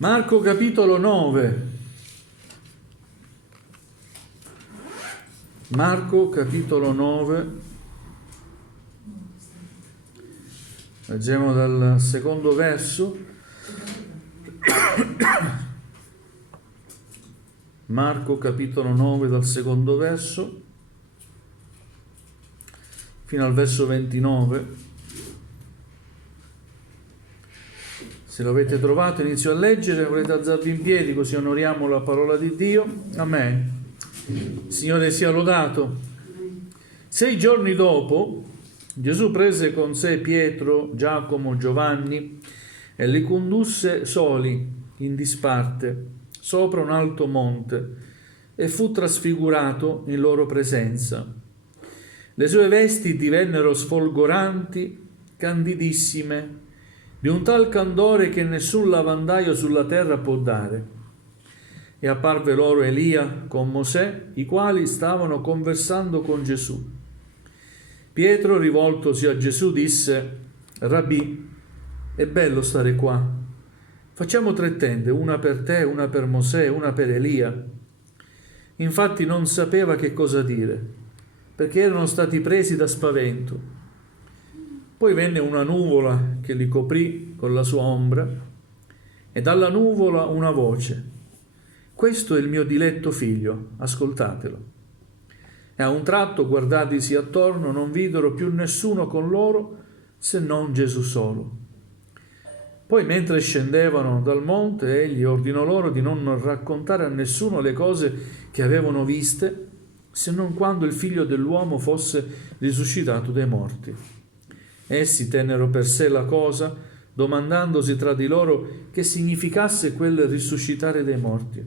Marco capitolo 9. Marco capitolo 9. Leggiamo dal secondo verso. Marco capitolo 9 dal secondo verso fino al verso 29. Se lo avete trovato inizio a leggere, volete alzarvi in piedi così onoriamo la parola di Dio. Amen. Il Signore sia lodato. 6 giorni dopo Gesù prese con sé Pietro, Giacomo, Giovanni e li condusse soli in disparte sopra un alto monte e fu trasfigurato in loro presenza. Le sue vesti divennero sfolgoranti, candidissime, di un tal candore che nessun lavandaio sulla terra può dare. E apparve loro Elia con Mosè, i quali stavano conversando con Gesù. Pietro, rivoltosi a Gesù, disse: Rabbì, è bello stare qua. Facciamo 3 tende, una per te, una per Mosè, una per Elia. Infatti non sapeva che cosa dire, perché erano stati presi da spavento. Poi venne una nuvola che li coprì con la sua ombra, e dalla nuvola una voce: questo è il mio diletto figlio, ascoltatelo. E a un tratto, guardatisi attorno, non videro più nessuno con loro se non Gesù solo. Poi, mentre scendevano dal monte, egli ordinò loro di non raccontare a nessuno le cose che avevano viste, se non quando il figlio dell'uomo fosse risuscitato dai morti. Essi tennero per sé la cosa, domandandosi tra di loro che significasse quel risuscitare dai morti.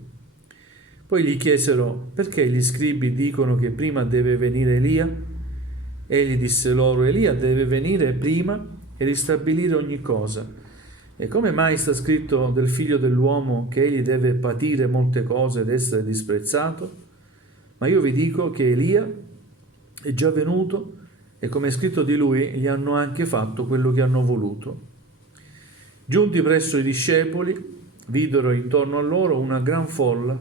Poi gli chiesero: perché gli scribi dicono che prima deve venire Elia? Egli disse loro: Elia deve venire prima e ristabilire ogni cosa. E come mai sta scritto del figlio dell'uomo che egli deve patire molte cose ed essere disprezzato? Ma io vi dico che Elia è già venuto, e come è scritto di lui, gli hanno anche fatto quello che hanno voluto. Giunti presso i discepoli, videro intorno a loro una gran folla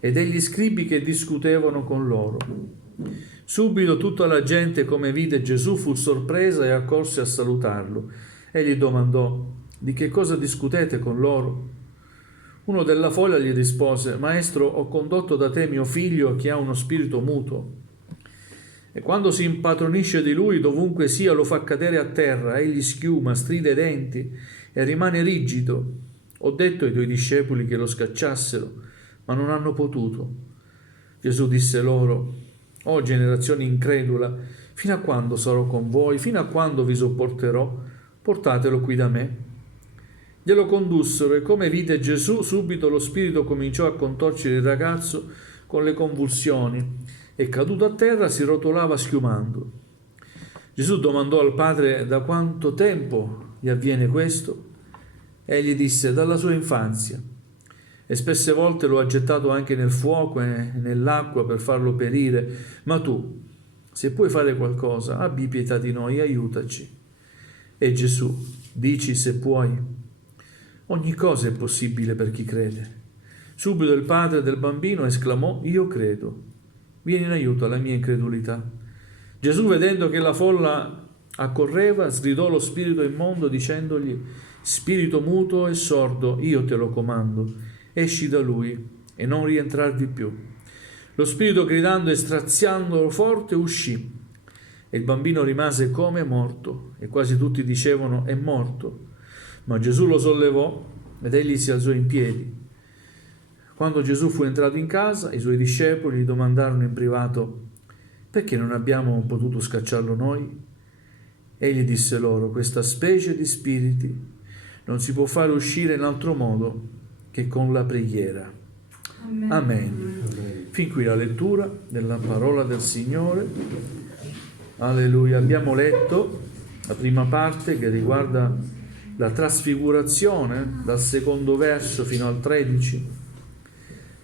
e degli scribi che discutevano con loro. Subito tutta la gente, come vide Gesù, fu sorpresa e accorse a salutarlo. Egli domandò: di che cosa discutete con loro? Uno della folla gli rispose: Maestro, ho condotto da te mio figlio che ha uno spirito muto. E quando si impadronisce di lui, dovunque sia lo fa cadere a terra, egli schiuma, stride i denti e rimane rigido. Ho detto ai tuoi discepoli che lo scacciassero, ma non hanno potuto. Gesù disse loro: o generazione incredula, fino a quando sarò con voi? Fino a quando vi sopporterò? Portatelo qui da me. Glielo condussero e come vide Gesù, subito lo spirito cominciò a contorcere il ragazzo con le convulsioni e caduto a terra si rotolava schiumando. Gesù domandò al padre da quanto tempo gli avviene questo? Egli disse: dalla sua infanzia. E spesse volte lo ha gettato anche nel fuoco e nell'acqua per farlo perire. Ma tu, se puoi fare qualcosa, abbi pietà di noi, aiutaci. E Gesù: dici se puoi? Ogni cosa è possibile per chi crede. Subito il padre del bambino esclamò: io credo. Vieni in aiuto alla mia incredulità. Gesù, vedendo che la folla accorreva, sgridò lo spirito immondo dicendogli: spirito muto e sordo, io te lo comando, esci da lui e non rientrarvi più. Lo spirito, gridando e straziandolo forte, uscì e il bambino rimase come morto, e quasi tutti dicevano: è morto. Ma Gesù lo sollevò ed egli si alzò in piedi. Quando Gesù fu entrato in casa, i suoi discepoli gli domandarono in privato: perché non abbiamo potuto scacciarlo noi? Egli disse loro: questa specie di spiriti non si può fare uscire in altro modo che con la preghiera. Amen. Amen. Fin qui la lettura della parola del Signore. Alleluia. Abbiamo letto la prima parte che riguarda la trasfigurazione, dal secondo verso fino al 13.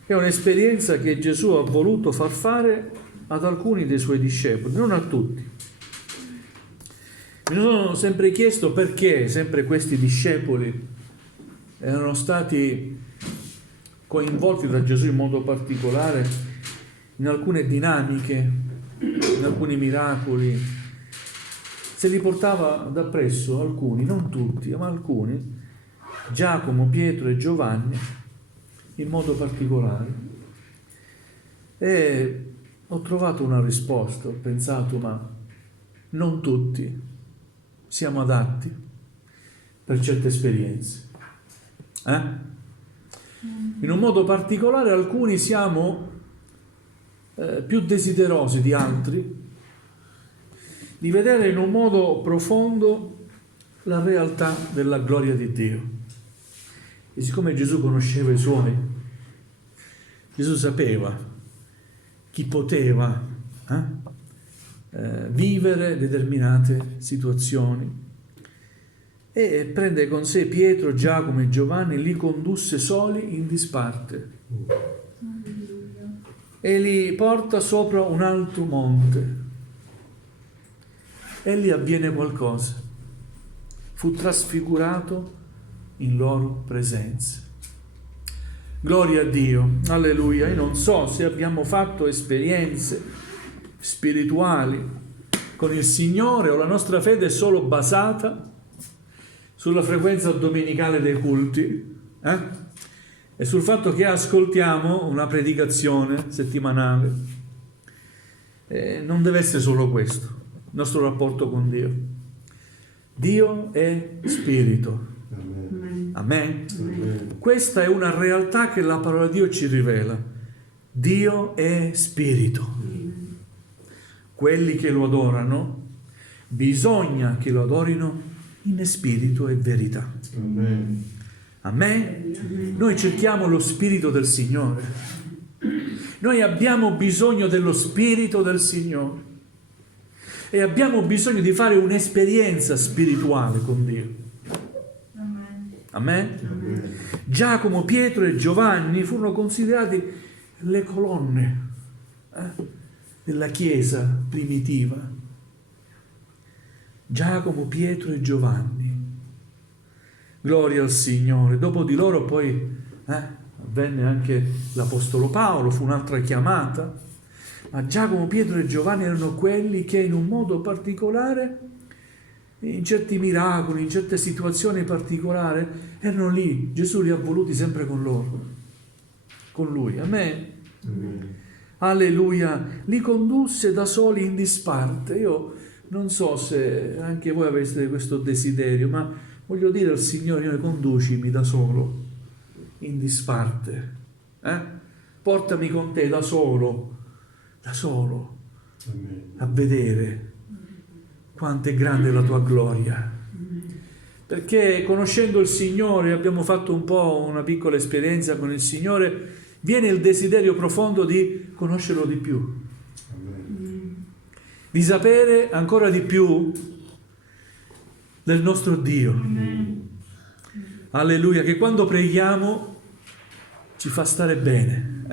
È un'esperienza che Gesù ha voluto far fare ad alcuni dei suoi discepoli, non a tutti. Mi sono sempre chiesto perché sempre questi discepoli erano stati coinvolti da Gesù in modo particolare in alcune dinamiche, in alcuni miracoli. Se li portava dappresso alcuni, non tutti, ma alcuni, Giacomo, Pietro e Giovanni in modo particolare. E ho trovato una risposta, ho pensato, ma non tutti siamo adatti per certe esperienze. In un modo particolare alcuni siamo più desiderosi di altri di vedere in un modo profondo la realtà della gloria di Dio. E siccome Gesù conosceva i suoi, Gesù sapeva chi poteva vivere determinate situazioni e prende con sé Pietro, Giacomo e Giovanni, li condusse soli in disparte e li porta sopra un alto monte e lì avviene qualcosa. Fu trasfigurato in loro presenza. Gloria a Dio, alleluia. Io non so se abbiamo fatto esperienze spirituali con il Signore o la nostra fede è solo basata sulla frequenza domenicale dei culti e sul fatto che ascoltiamo una predicazione settimanale. Non deve essere solo questo il nostro rapporto con Dio. Dio è spirito. Amen. Amen. Questa è una realtà che la parola di Dio ci rivela. Dio è spirito. Quelli che lo adorano bisogna che lo adorino in spirito e verità. Amen. Amen. Noi cerchiamo lo spirito del Signore. Noi abbiamo bisogno dello spirito del Signore e abbiamo bisogno di fare un'esperienza spirituale con Dio. Amen. Amen. Giacomo, Pietro e Giovanni furono considerati le colonne della Chiesa primitiva. Giacomo, Pietro e Giovanni. Gloria al Signore. Dopo di loro poi avvenne anche l'Apostolo Paolo, fu un'altra chiamata. Ma Giacomo, Pietro e Giovanni erano quelli che in un modo particolare, in certi miracoli, in certe situazioni particolari, erano lì. Gesù li ha voluti sempre con loro, con lui. Amen. Amen. Alleluia. Li condusse da soli in disparte. Io non so se anche voi aveste questo desiderio, ma voglio dire al Signore: conducimi da solo in disparte. Portami con te da solo, Amen. A vedere quanto è grande la tua gloria. Perché conoscendo il Signore, abbiamo fatto un po' una piccola esperienza con il Signore, viene il desiderio profondo di conoscerlo di più, di sapere ancora di più del nostro Dio. Alleluia, che quando preghiamo ci fa stare bene,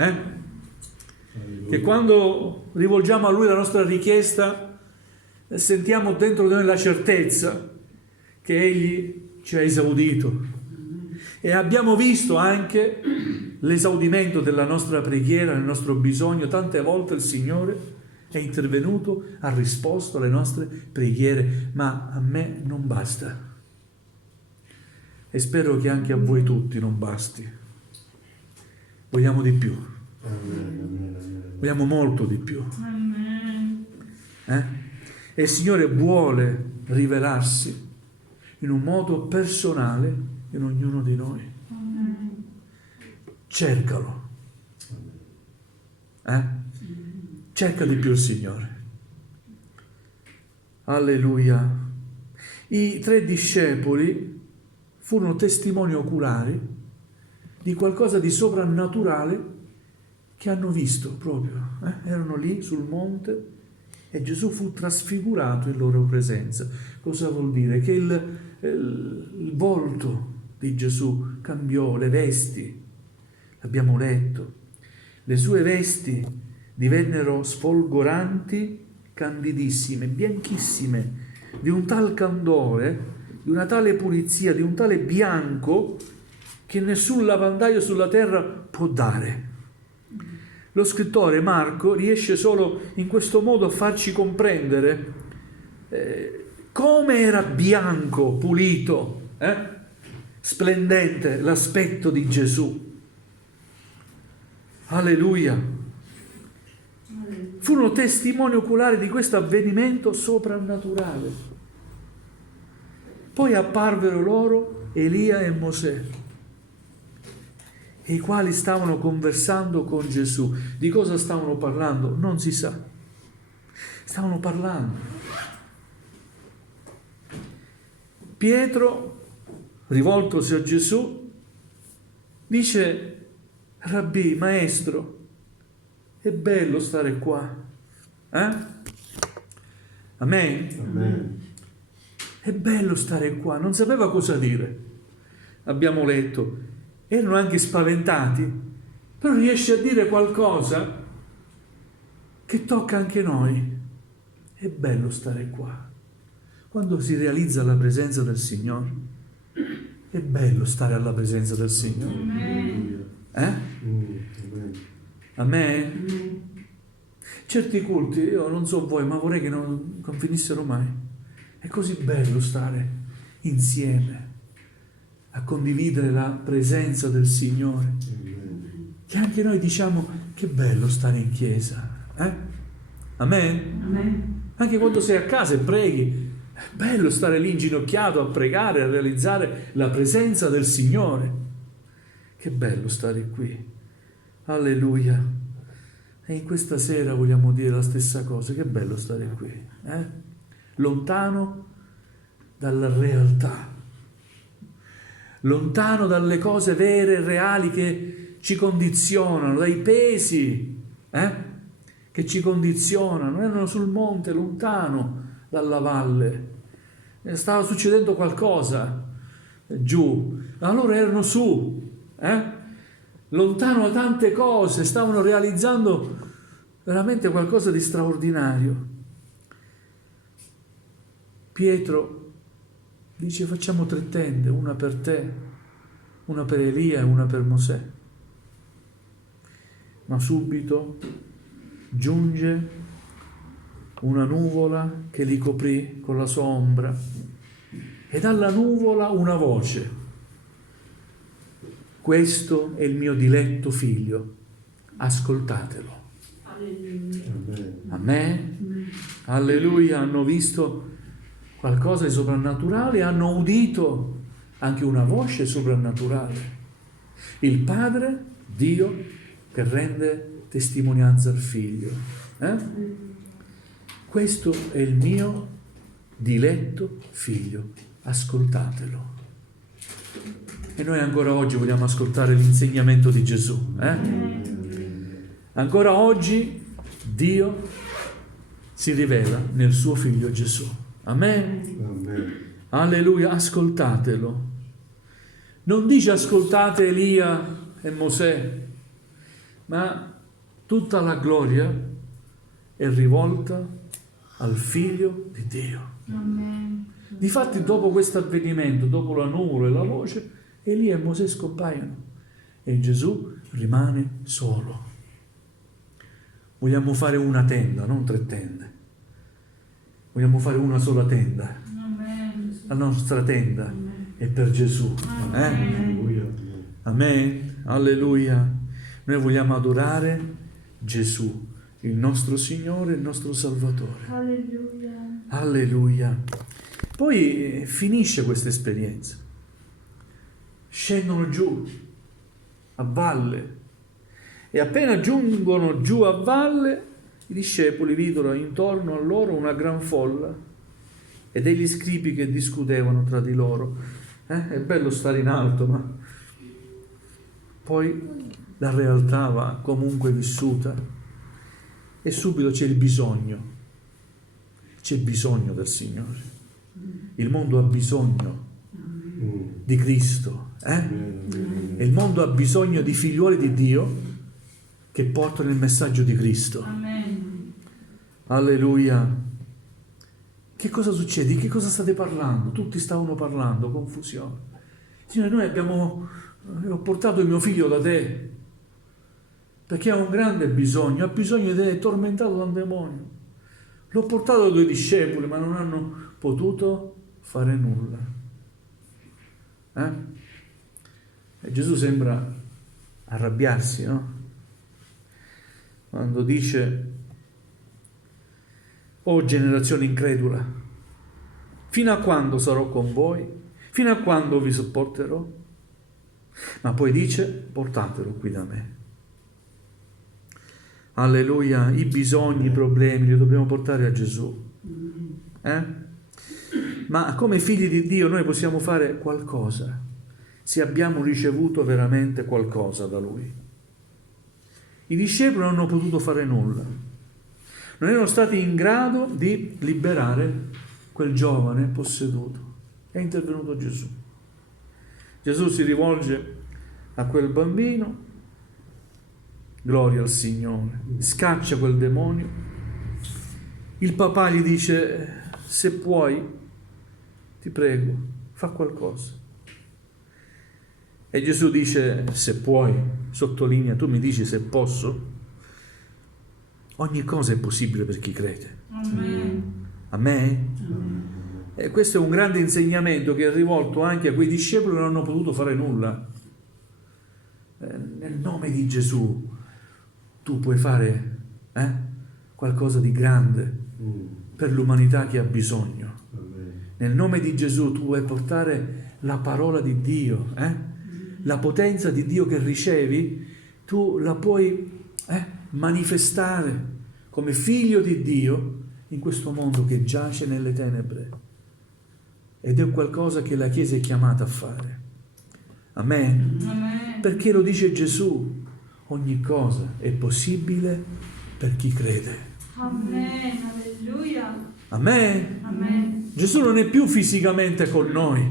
che quando rivolgiamo a Lui la nostra richiesta sentiamo dentro di noi la certezza che Egli ci ha esaudito e abbiamo visto anche l'esaudimento della nostra preghiera, del nostro bisogno. Tante volte il Signore è intervenuto, ha risposto alle nostre preghiere, ma a me non basta e spero che anche a voi tutti non basti. Vogliamo di più, vogliamo molto di più. E il Signore vuole rivelarsi in un modo personale in ognuno di noi. Cercalo. Cerca di più il Signore. Alleluia. I 3 discepoli furono testimoni oculari di qualcosa di soprannaturale che hanno visto proprio. Erano lì sul monte e Gesù fu trasfigurato in loro presenza. Cosa vuol dire? Che il volto di Gesù cambiò, le vesti, abbiamo letto, le sue vesti divennero sfolgoranti, candidissime, bianchissime, di un tal candore, di una tale pulizia, di un tale bianco, che nessun lavandaio sulla terra può dare. Lo scrittore Marco riesce solo in questo modo a farci comprendere come era bianco, pulito, splendente l'aspetto di Gesù. Alleluia! Furono testimoni oculari di questo avvenimento soprannaturale. Poi apparvero loro Elia e Mosè, i quali stavano conversando con Gesù. Di cosa stavano parlando? Non si sa. Stavano parlando. Pietro, rivoltosi a Gesù, dice: Rabbì, maestro, è bello stare qua. Amen? Amen. È bello stare qua. Non sapeva cosa dire. Abbiamo letto. Erano anche spaventati, però riesce a dire qualcosa che tocca anche noi. È bello stare qua. Quando si realizza la presenza del Signore, è bello stare alla presenza del Signore. Amen? Certi culti, io non so voi, ma vorrei che non finissero mai. È così bello stare insieme a condividere la presenza del Signore, che anche noi diciamo: che bello stare in chiesa, Amen? Amen. Anche quando sei a casa e preghi, è bello stare lì inginocchiato a pregare, a realizzare la presenza del Signore. Che bello stare qui, alleluia. E in questa sera vogliamo dire la stessa cosa: che bello stare qui, lontano dalla realtà, lontano dalle cose vere e reali che ci condizionano, dai pesi che ci condizionano. Erano sul monte, lontano dalla valle, stava succedendo qualcosa giù, ma loro erano su, lontano da tante cose, stavano realizzando veramente qualcosa di straordinario. Pietro dice: facciamo 3 tende, una per te, una per Elia e una per Mosè. Ma subito giunge una nuvola che li coprì con la sua ombra, e dalla nuvola una voce: questo è il mio diletto figlio, ascoltatelo. Amen. Alleluia. Hanno visto qualcosa di soprannaturale, hanno udito anche una voce soprannaturale. Il Padre, Dio, che rende testimonianza al Figlio. Questo è il mio diletto figlio, ascoltatelo. E noi ancora oggi vogliamo ascoltare l'insegnamento di Gesù. Ancora oggi Dio si rivela nel suo Figlio Gesù. Amen. Alleluia, ascoltatelo. Non dice ascoltate Elia e Mosè, ma tutta la gloria è rivolta al Figlio di Dio. Amen. Difatti, dopo questo avvenimento, dopo la nuvola e la voce, Elia e Mosè scompaiono e Gesù rimane solo. Vogliamo fare una tenda, non 3 tende. Vogliamo fare una sola tenda. Amen. La nostra tenda è per Gesù. Amen. Alleluia. Noi vogliamo adorare Gesù, il nostro Signore, il nostro Salvatore. Alleluia. Alleluia. Poi finisce questa esperienza. Scendono giù a valle, e appena giungono giù a valle, i discepoli videro intorno a loro una gran folla e degli scribi che discutevano tra di loro. È bello stare in alto, ma poi la realtà va comunque vissuta, e subito c'è il bisogno. C'è bisogno del Signore. Il mondo ha bisogno di Cristo. E il mondo ha bisogno di figliuoli di Dio che portano il messaggio di Cristo. Amen. Alleluia. Che cosa succede? Di che cosa state parlando? Tutti stavano parlando, confusione. Signore, noi abbiamo ho portato mio figlio da te perché ha un grande bisogno, ha bisogno di te, è tormentato da un demonio. L'ho portato ai tuoi discepoli, ma non hanno potuto fare nulla. E Gesù sembra arrabbiarsi, no? Quando dice: o generazione incredula, fino a quando sarò con voi? Fino a quando vi sopporterò? Ma poi dice: portatelo qui da me. Alleluia, i bisogni, i problemi li dobbiamo portare a Gesù. Ma come figli di Dio noi possiamo fare qualcosa se abbiamo ricevuto veramente qualcosa da Lui. I discepoli non hanno potuto fare nulla, non erano stati in grado di liberare quel giovane posseduto. È intervenuto Gesù. Gesù si rivolge a quel bambino, gloria al Signore, scaccia quel demonio. Il papà gli dice: se puoi, ti prego, fa qualcosa. E Gesù dice: se puoi, sottolinea, tu mi dici se posso? Ogni cosa è possibile per chi crede. Amen. Amen? E questo è un grande insegnamento che è rivolto anche a quei discepoli che non hanno potuto fare nulla. Nel nome di Gesù tu puoi fare qualcosa di grande per l'umanità che ha bisogno. Nel nome di Gesù tu vuoi portare la parola di Dio, la potenza di Dio che ricevi, tu la puoi manifestare come figlio di Dio in questo mondo che giace nelle tenebre. Ed è qualcosa che la Chiesa è chiamata a fare. Amen? Amen. Perché lo dice Gesù, ogni cosa è possibile per chi crede. Amen. Alleluia. Amen? Amen. Gesù non è più fisicamente con noi,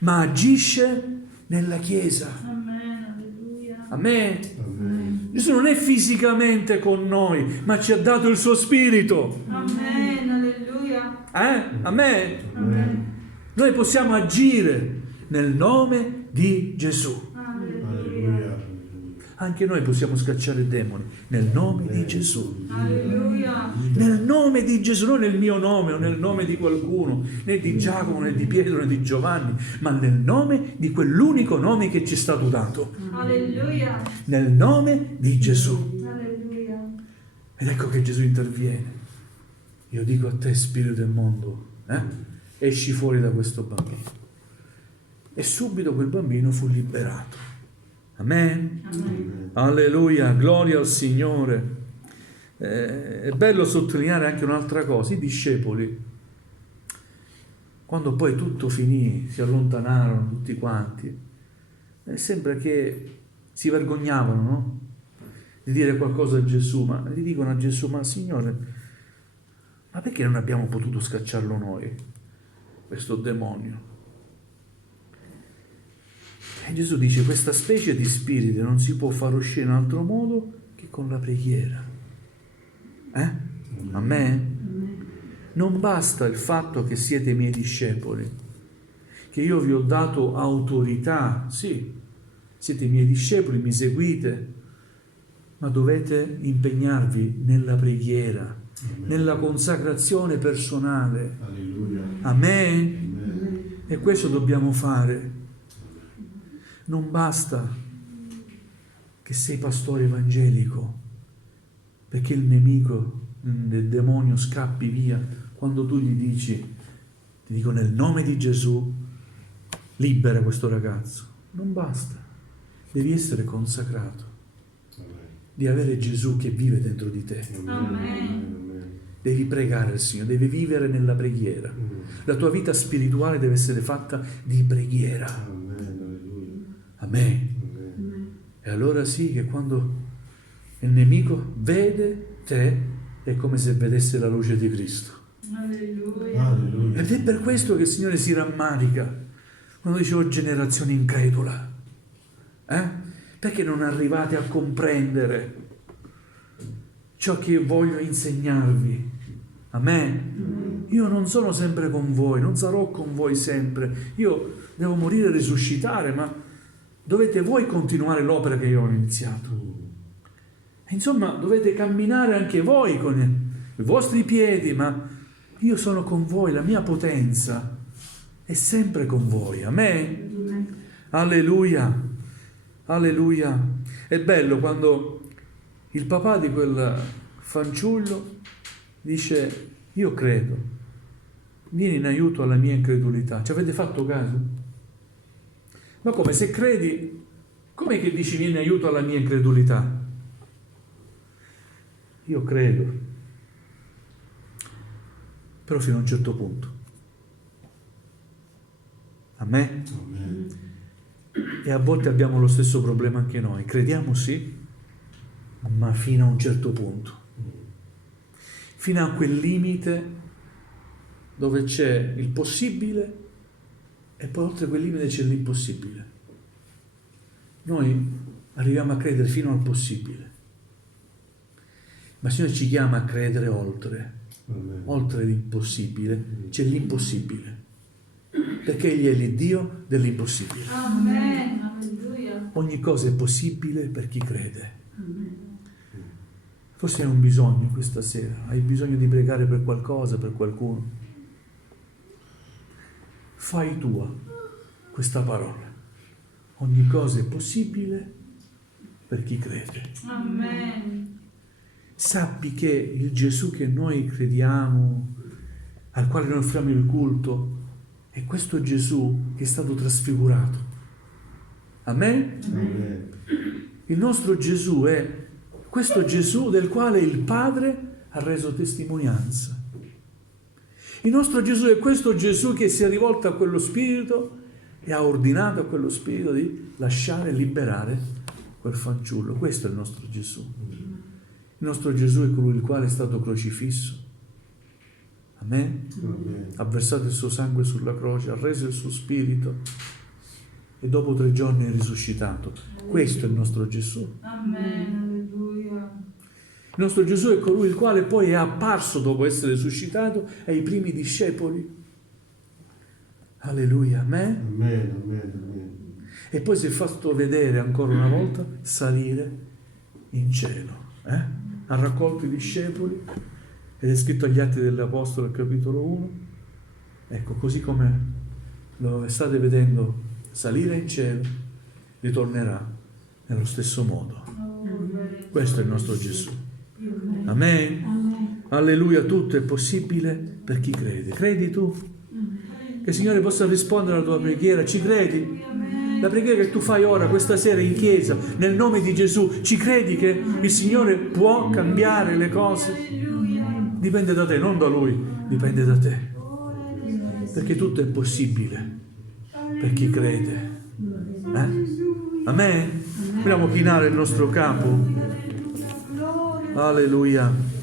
ma agisce nella Chiesa. Amen. Alleluia. Amen? Amen. Gesù non è fisicamente con noi, ma ci ha dato il suo spirito. Amen. Alleluia. Amen? Amen. Noi possiamo agire nel nome di Gesù. Alleluia. Anche noi possiamo scacciare demoni nel nome di Gesù. Alleluia. Nel nome di Gesù, non nel mio nome o nel nome di qualcuno, né di Giacomo, né di Pietro, né di Giovanni, ma nel nome di quell'unico nome che ci è stato dato. Alleluia. Nel nome di Gesù. Alleluia. Ed ecco che Gesù interviene. Io dico a te, spirito del mondo, esci fuori da questo bambino. E subito quel bambino fu liberato. Amen? Amen. Alleluia, gloria al Signore. È bello sottolineare anche un'altra cosa: i discepoli, quando poi tutto finì, si allontanarono tutti quanti, sembra che si vergognavano, no? Di dire qualcosa a Gesù, ma gli dicono a Gesù: ma Signore, ma perché non abbiamo potuto scacciarlo noi, questo demonio? E Gesù dice: questa specie di spiriti non si può far uscire in altro modo che con la preghiera. Amen? Non basta il fatto che siete miei discepoli, che io vi ho dato autorità, sì, siete miei discepoli, mi seguite, ma dovete impegnarvi nella preghiera, nella consacrazione personale. Alleluia. Amen? E questo dobbiamo fare. Non basta che sei pastore evangelico perché il nemico del demonio scappi via quando tu gli dici, ti dico nel nome di Gesù, libera questo ragazzo. Non basta, devi essere consacrato, di avere Gesù che vive dentro di te. Amen. Devi pregare il Signore, devi vivere nella preghiera. La tua vita spirituale deve essere fatta di preghiera. Amen. E allora sì che quando il nemico vede te è come se vedesse la luce di Cristo. Alleluia. Ed è per questo che il Signore si rammarica quando dice: oh generazione incredula, perché non arrivate a comprendere ciò che voglio insegnarvi? Amen. Io non sono sempre con voi, non sarò con voi sempre. Io devo morire e risuscitare, ma dovete voi continuare l'opera che io ho iniziato. Insomma, dovete camminare anche voi con i vostri piedi, ma io sono con voi, la mia potenza è sempre con voi. Amen. Alleluia. Alleluia. È bello quando il papà di quel fanciullo dice: io credo, vieni in aiuto alla mia incredulità. Ci avete fatto caso? Ma come, se credi, come che dici vieni in aiuto alla mia incredulità? Io credo, però fino a un certo punto. Amen? E a volte abbiamo lo stesso problema anche noi. Crediamo sì, ma fino a un certo punto. Fino a quel limite dove c'è il possibile e poi oltre quel limite c'è l'impossibile. Noi arriviamo a credere fino al possibile, ma il Signore ci chiama a credere oltre l'impossibile c'è l'impossibile, perché Egli è l'Iddio dell'impossibile. Amen. Alleluia. Ogni cosa è possibile per chi crede. Forse hai un bisogno questa sera, hai bisogno di pregare per qualcosa, per qualcuno. Fai tua questa parola. Ogni cosa è possibile per chi crede. Amen. Sappi che il Gesù che noi crediamo, al quale noi offriamo il culto, è questo Gesù che è stato trasfigurato. Amen? Amen. Il nostro Gesù è questo Gesù del quale il Padre ha reso testimonianza. Il nostro Gesù è questo Gesù che si è rivolto a quello spirito e ha ordinato a quello spirito di lasciare e liberare quel fanciullo. Questo è il nostro Gesù. Il nostro Gesù è colui il quale è stato crocifisso. Amen? Amen. Ha versato il suo sangue sulla croce, ha reso il suo spirito e dopo 3 giorni è risuscitato. Questo è il nostro Gesù. Amen. Alleluia. Il nostro Gesù è colui il quale poi è apparso dopo essere risuscitato ai primi discepoli. Alleluia, amen? Amen. Amen. Amen. E poi si è fatto vedere ancora una volta salire in cielo. Ha raccolto i discepoli ed è scritto agli Atti degli Apostoli al capitolo 1. Ecco, così come lo state vedendo salire in cielo, ritornerà nello stesso modo. Questo è il nostro Gesù. Amen. Alleluia, tutto è possibile per chi crede. Credi tu? Che il Signore possa rispondere alla tua preghiera. Ci credi? La preghiera che tu fai ora, questa sera in chiesa, nel nome di Gesù, ci credi che il Signore può cambiare le cose? Dipende da te, non da Lui, dipende da te. Perché tutto è possibile per chi crede. Amen? Vogliamo chinare il nostro capo. Alleluia.